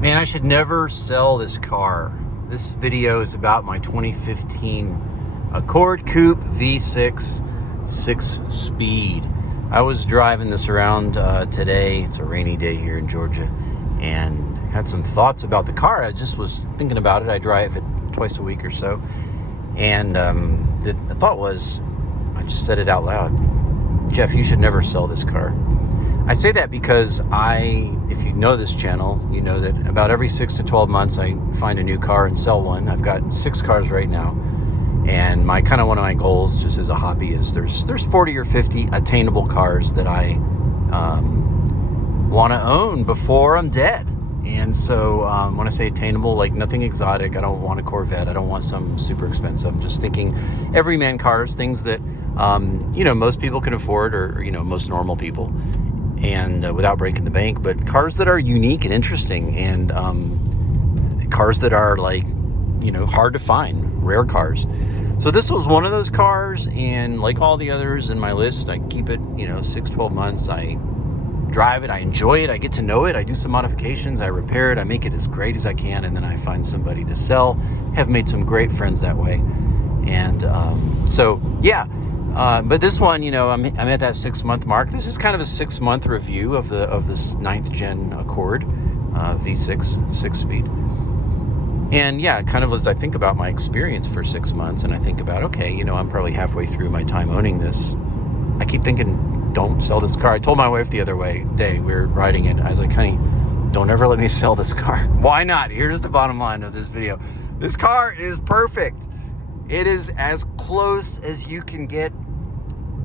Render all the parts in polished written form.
Man, I should never sell this car. This video is about my 2015 Accord Coupe V6 6-speed. I was driving this around today. It's a rainy day here in Georgia, and had some thoughts about the car. I just was thinking about it. I drive it twice a week or so, and the thought was, I just said it out loud. Jeff, you should never sell this car. I say that because if you know this channel, you know that about every 6 to 12 months I find a new car and sell one. I've got 6 cars right now, and one of my goals, just as a hobby, is there's 40 or 50 attainable cars that I want to own before I'm dead. And so when I say attainable, like nothing exotic. I don't want a Corvette. I don't want some super expensive. I'm just thinking everyman cars, things that most people can afford, or most normal people, and without breaking the bank. But cars that are unique and interesting, and cars that are hard to find, rare cars. So this was one of those cars, and like all the others in my list, I keep it 6-12 months. I drive it, I enjoy it, I get to know it, I do some modifications, I repair it, I make it as great as I can, and then I find somebody to sell. Have made some great friends that way. And but this one, I'm at that 6-month mark. This is kind of a 6-month review of this 9th gen Accord V6 6-speed. And kind of as I think about my experience for 6 months, and I think about, okay, I'm probably halfway through my time owning this, I keep thinking, don't sell this car. I told my wife the other day, we were riding it, I was like, honey, don't ever let me sell this car. Why not? Here's the bottom line of this video. This car is perfect. It is as close as you can get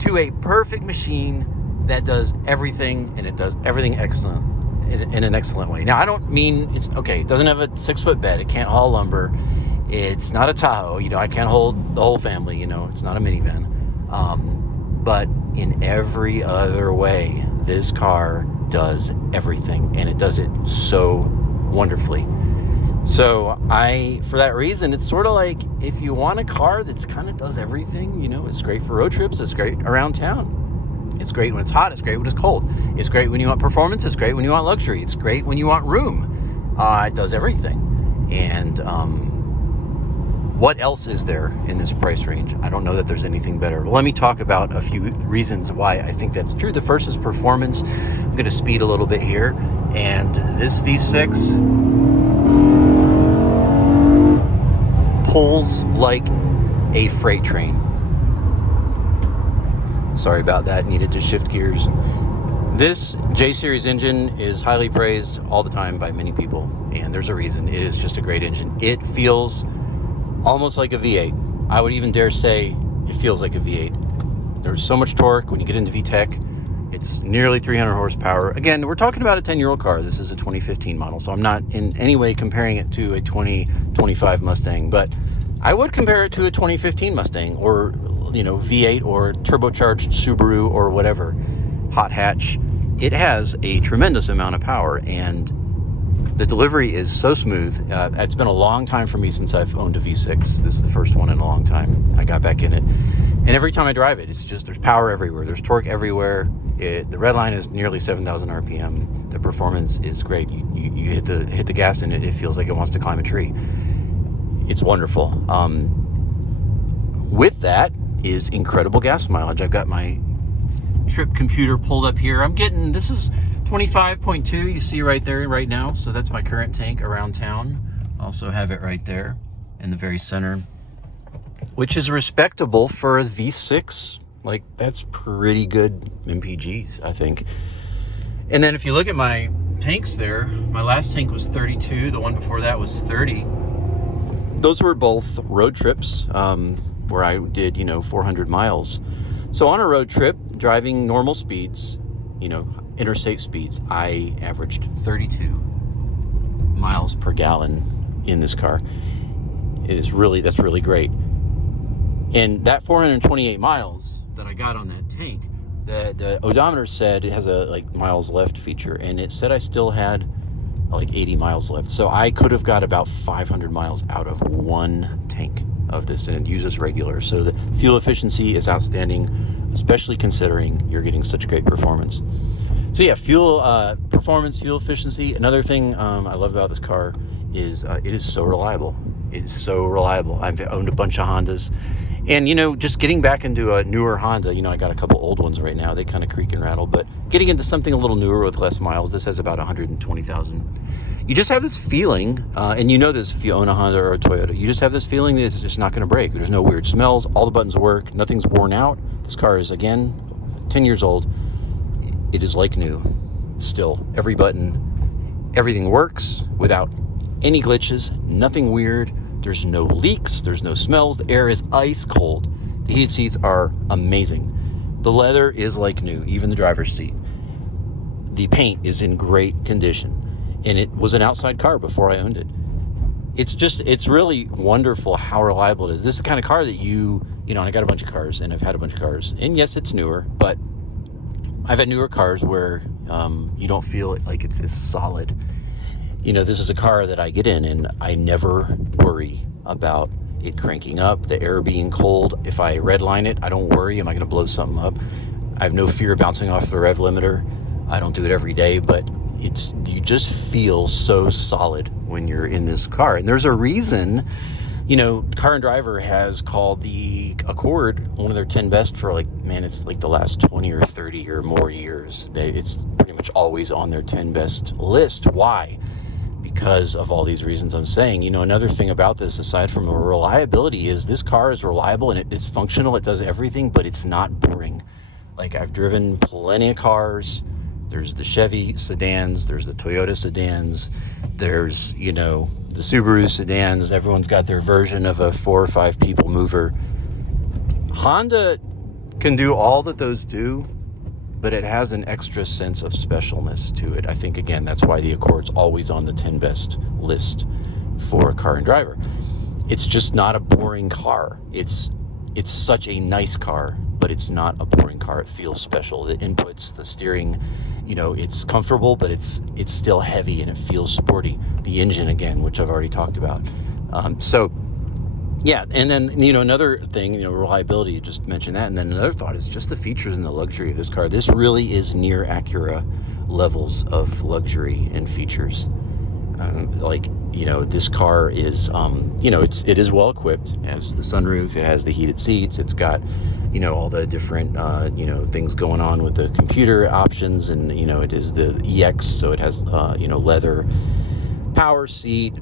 to a perfect machine that does everything, and it does everything excellent, in an excellent way. Now, I don't mean it doesn't have a 6-foot bed, it can't haul lumber, it's not a Tahoe, I can't hold the whole family, it's not a minivan. But in every other way, this car does everything, and it does it so wonderfully. So for that reason, it's sort of like, if you want a car that's kind of does everything, it's great for road trips, it's great around town. It's great when it's hot, it's great when it's cold. It's great when you want performance, it's great when you want luxury. It's great when you want room. It does everything. And what else is there in this price range? I don't know that there's anything better. Well, let me talk about a few reasons why I think that's true. The first is performance. I'm going to speed a little bit here. And this V6 pulls like a freight train. Sorry about that. Needed to shift gears. This J-Series engine is highly praised all the time by many people, and there's a reason. It is just a great engine. It feels almost like a V8. I would even dare say it feels like a V8. There's so much torque when you get into VTEC. It's nearly 300 horsepower. Again, we're talking about a 10-year-old car. This is a 2015 model, so I'm not in any way comparing it to a 2025 Mustang, but I would compare it to a 2015 Mustang, or V8, or turbocharged Subaru, or whatever, hot hatch. It has a tremendous amount of power, and the delivery is so smooth. It's been a long time for me since I've owned a V6. This is the first one in a long time. I got back in it, and every time I drive it, it's just, there's power everywhere. There's torque everywhere. The red line is nearly 7,000 RPM. The performance is great. You hit the gas in it, it feels like it wants to climb a tree. It's wonderful. With that is incredible gas mileage. I've got my trip computer pulled up here. This is 25.2, you see right there right now. So that's my current tank around town. Also have it right there in the very center, which is respectable for a V6. Like, that's pretty good MPGs, I think. And then if you look at my tanks there, my last tank was 32. The one before that was 30. Those were both road trips where I did, 400 miles. So on a road trip, driving normal speeds, interstate speeds, I averaged 32 miles per gallon in this car. That's really great. And that 428 miles that I got on that tank, the odometer said it has a miles left feature, and it said I still had 80 miles left. So I could have got about 500 miles out of one tank of this, and it uses regular. So the fuel efficiency is outstanding, especially considering you're getting such great performance. So yeah, fuel performance, fuel efficiency. Another thing I love about this car is it is so reliable. It is so reliable. I've owned a bunch of Hondas, and just getting back into a newer Honda. I got a couple old ones right now. They kind of creak and rattle, but getting into something a little newer with less miles. This has about 120,000. You just have this feeling, and this if you own a Honda or a Toyota, you just have this feeling that it's just not going to break. There's no weird smells. All the buttons work. Nothing's worn out. This car is, again, 10 years old. It is like new. Still, every button, everything works without any glitches, nothing weird. There's no leaks, there's no smells. The air is ice cold. The heated seats are amazing. The leather is like new, even the driver's seat. The paint is in great condition, and it was an outside car before I owned it. It's really wonderful how reliable it is. This is the kind of car that and I got a bunch of cars, and I've had a bunch of cars, and yes, it's newer, but I've had newer cars where you don't feel it like it's solid. This is a car that I get in and I never worry about it cranking up, the air being cold. If I redline it, I don't worry, am I going to blow something up? I have no fear of bouncing off the rev limiter. I don't do it every day, but you just feel so solid when you're in this car. And there's a reason, Car and Driver has called the Accord one of their 10 best for it's like the last 20 or 30 or more years. It's pretty much always on their 10 best list. Why? Because of all these reasons I'm saying. Another thing about this, aside from reliability, is this car is reliable and it's functional. It does everything, but it's not boring. I've driven plenty of cars. There's the Chevy sedans, there's the Toyota sedans, there's, the Subaru sedans. Everyone's got their version of a 4 or 5 people mover. Honda can do all that those do, but it has an extra sense of specialness to it. I think, again, that's why the Accord's always on the 10 best list for Car and Driver. It's just not a boring car. It's such a nice car, but it's not a boring car. It feels special. The inputs, the steering, it's comfortable, but it's still heavy and it feels sporty. The engine, again, which I've already talked about. Yeah, and then, another thing, reliability, you just mentioned that. And then another thought is just the features and the luxury of this car. This really is near Acura levels of luxury and features. This car is, it is well equipped. It has the sunroof, it has the heated seats, it's got, all the different, things going on with the computer options, and, it is the EX, so it has, leather power seat,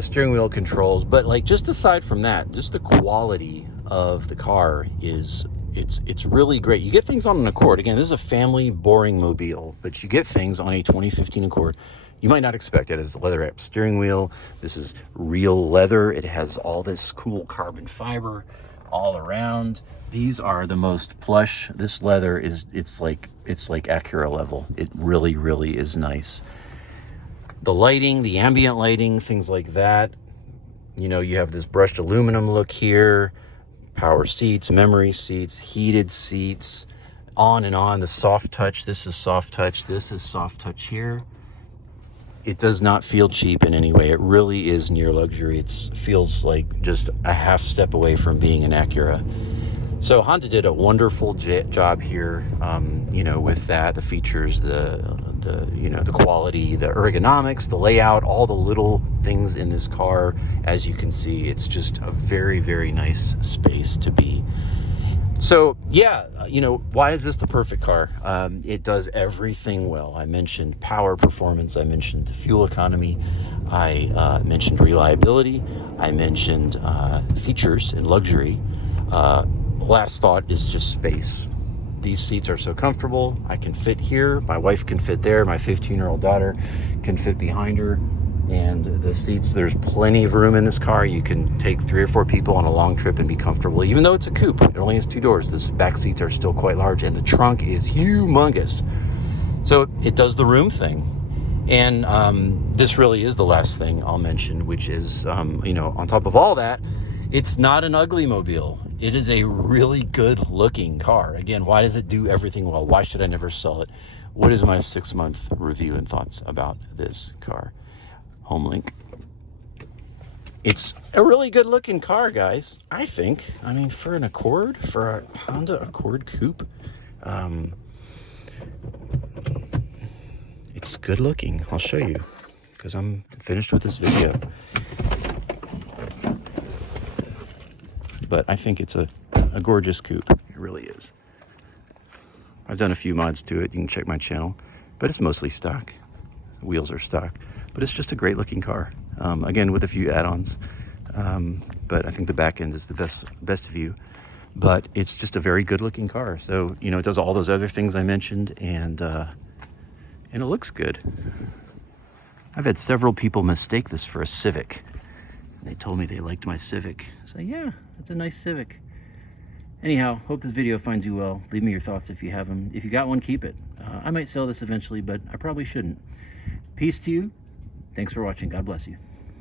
steering wheel controls. But just aside from that, just the quality of the car is, it's really great. You get things on an Accord. Again, this is a family boring mobile, but you get things on a 2015 Accord you might not expect. It has leather wrapped steering wheel. This is real leather. It has all this cool carbon fiber all around. These are the most plush. This leather it's like Acura level. It really, really is nice. The lighting, the ambient lighting, things like that. You have this brushed aluminum look here, power seats, memory seats, heated seats, on and on. The soft touch, this is soft touch, this is soft touch here. It does not feel cheap in any way. It really is near luxury. It feels like just a half step away from being an Acura. So Honda did a wonderful job here, with that, the features, the quality, the ergonomics, the layout, all the little things in this car. As you can see, it's just a very, very nice space to be. So, yeah, why is this the perfect car? It does everything well. I mentioned power, performance. I mentioned fuel economy. I mentioned reliability. I mentioned features and luxury. Last thought is just space. These seats are so comfortable. I can fit here. My wife can fit there. My 15-year-old daughter can fit behind her. And the seats, there's plenty of room in this car. You can take 3 or 4 people on a long trip and be comfortable. Even though it's a coupe, it only has 2 doors. The back seats are still quite large, and the trunk is humongous. So it does the room thing. And this really is the last thing I'll mention, which is, on top of all that, it's not an ugly mobile. It is a really good looking car. Again, why does it do everything well? Why should I never sell it? What is my 6-month review and thoughts about this car? Home link. It's a really good looking car, guys. I think. I mean, for an Accord, for a Honda Accord coupe, it's good looking. I'll show you because I'm finished with this video. But I think it's a gorgeous coupe. It really is. I've done a few mods to it. You can check my channel, but it's mostly stock. The wheels are stock, but it's just a great looking car. Again, with a few add-ons. But I think the back end is the best view. But it's just a very good looking car. So, you know, it does all those other things I mentioned, and it looks good. I've had several people mistake this for a Civic. They told me they liked my Civic. I say, yeah, that's a nice Civic. Anyhow, hope this video finds you well. Leave me your thoughts if you have them. If you got one, keep it. I might sell this eventually, but I probably shouldn't. Peace to you. Thanks for watching. God bless you.